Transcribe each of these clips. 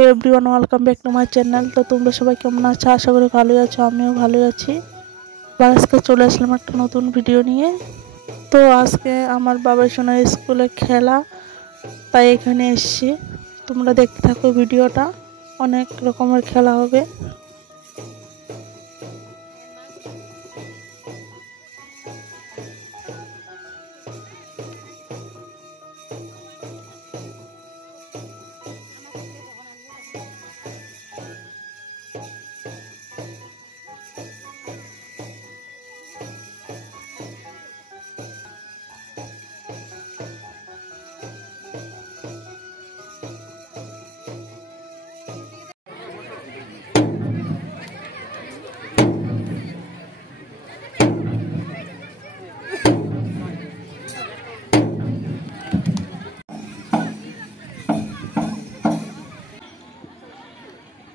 Everyone welcome back to my channel. तो तुम्हारा सबाई केमन आछो? आशा करी भालोई आछो, आमिও ভালোই আছি। আজকে চলে আসলাম একটা নতুন ভিডিও নিয়ে। তো আজকে আমার বাবার সোনার স্কুলে খেলা, তাই এখানে এসেছি। তোমরা দেখতে থাকো ভিডিওটা, অনেক রকমের খেলা হবে।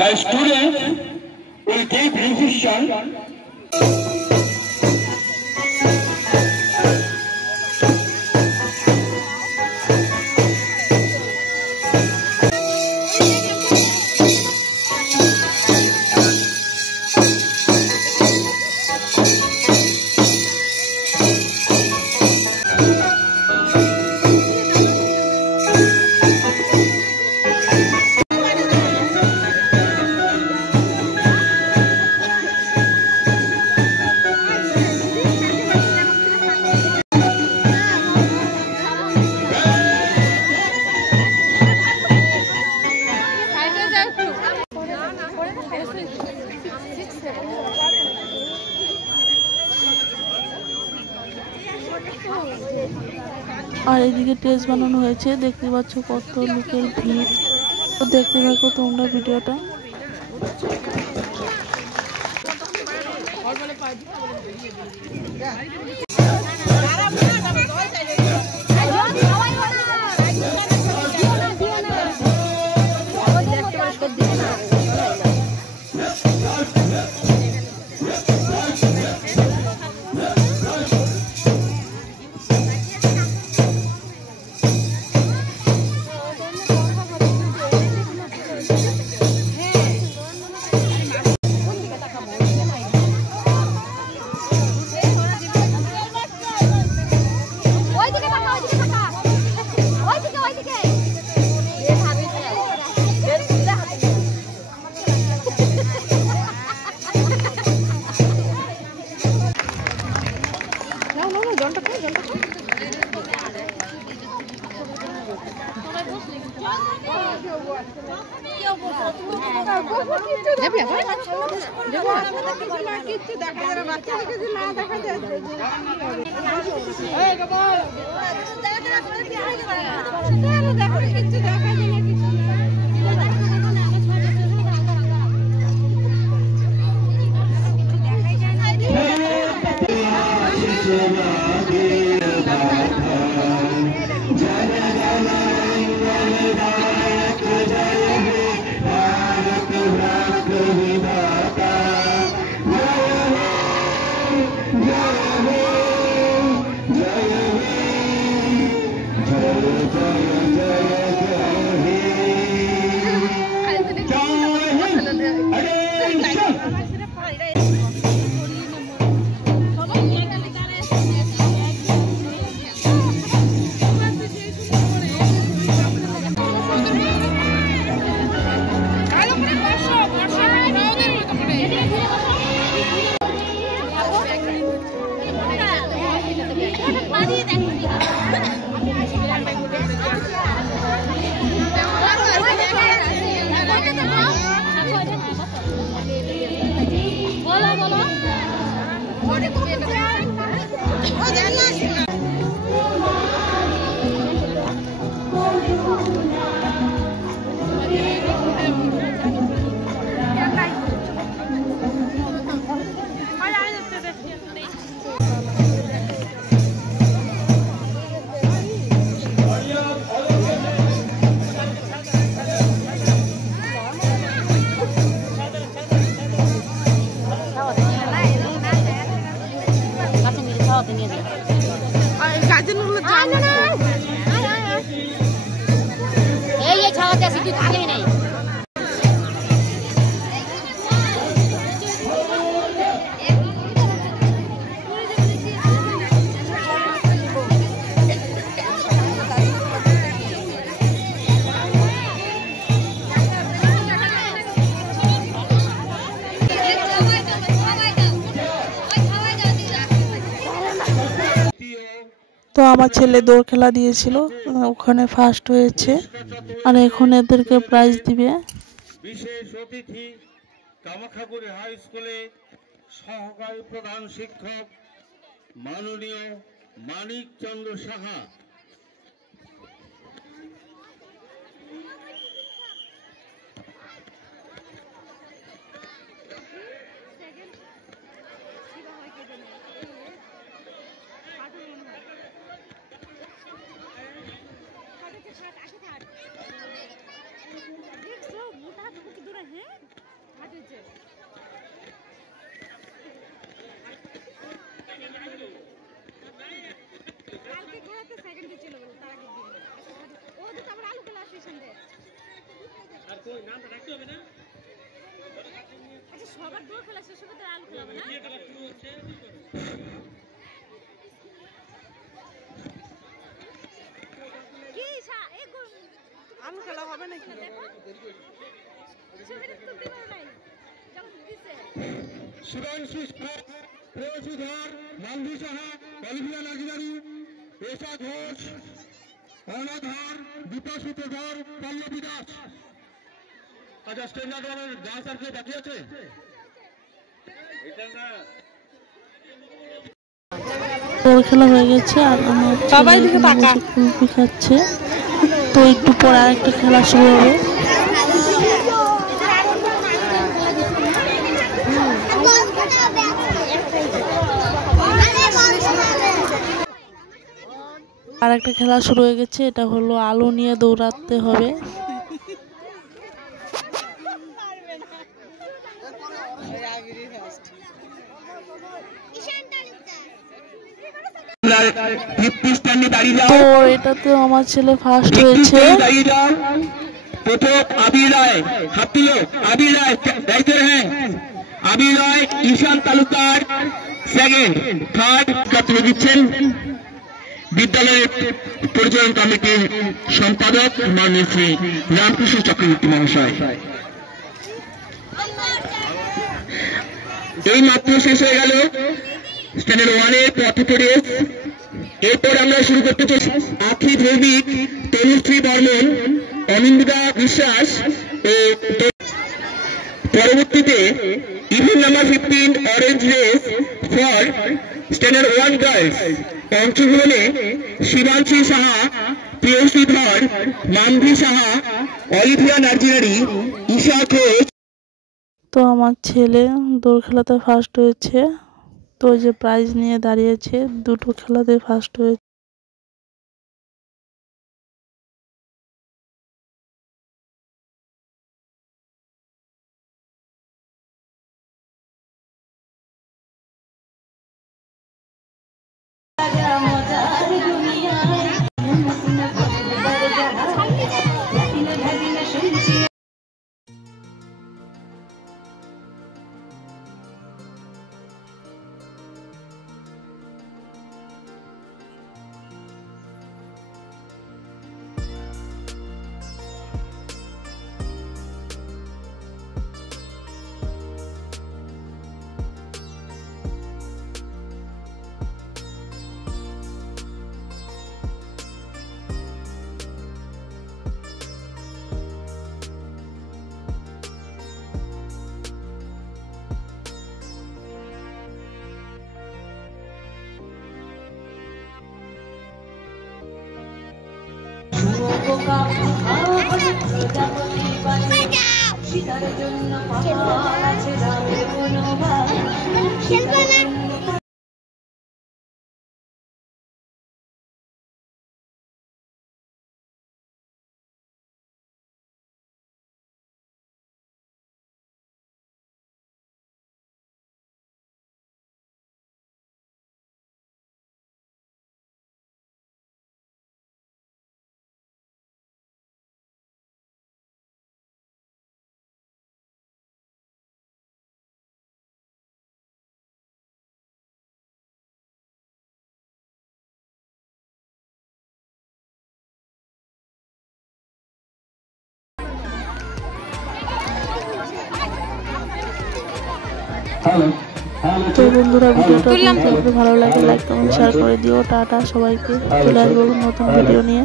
The student will take decision. আর এদিকে টেস্ট বানানো হয়েছে, দেখতে পাচ্ছ কত লোকের ভিড়। তো দেখতে থাকো তোমরা ভিডিওটা। আমার ছেলে দৌড় খেলা দিয়েছিল, ওখানে ফার্স্ট হয়েছে, আর এখন এদেরকে প্রাইজ দিবে। বিশেষ অতিথি কামাখাগুড়ি হাই স্কুলে সহকারী প্রধান শিক্ষক মাননীয় মানিক চন্দ্র সাহা। আলু খেলা হবে নাকি? শিবাংশু প্রেয়সীধর, মালভী সাহা, অলিভিয়া নাজিরারি, এশা ঘোষ, অনাধর, দীপা সূত্রধর, পল্লবী দাস। আচ্ছা, স্ট্যান্ডার্ড ওয়ানের ডান্স আর কেউ বাকি আছে? দৌড় খেলা হয়ে গেছে, আর আমার কুলফি খাচ্ছে। তো একটু পর আরেকটা খেলা শুরু হবে। আরেকটা খেলা শুরু হয়ে গেছে, এটা হলো আলু নিয়ে দৌড়াতে হবে। তো এটাতে আমার ছেলে ফার্স্ট হয়েছে। প্রথম আবির রায়, হাত তুলো। আবির রায় দায়িত্ব হ্যাঁ, আবির রায়, ঈশান তালুকদার সেকেন্ড, থার্ড তুলে দিচ্ছেন বিদ্যালয়ের পরিচালন কমিটির সম্পাদক মাননীয় শ্রী রামকৃষ্ণ চক্রবর্তী মহাশয়। এই মাত্র শেষ হয়ে গেল স্ট্যান্ডার্ড ওয়ানের পথ রেস। এরপর আমরা শুরু করতে চলছি আখি ভৌমিক, তনুশ্রী বর্মন, অনিন্দিতা বিশ্বাস ও পরবর্তীতে event number 15 orange race for standard one girls. অংশগ্রহণে শিবাংশী সাহা, প্রিয়শ্রী ধর, মানভী সাহা, অলিভিয়া নার্জিনারি, ঈশা ঘোষ। তো আমার ছেলে দৌড় খেলাতে ফার্স্ট হয়েছে। তো যে প্রাইজ নিয়ে দাঁড়িয়েছে, দুটো খেলাতে ফার্স্ট হয়েছে। হ্যালো, তো বন্ধুরা ভিডিওটা যদি ভালো লাগে লাইক কমেন্ট শেয়ার করে দিও। টাটা সবাইকে, চলে আসবো নতুন ভিডিও নিয়ে।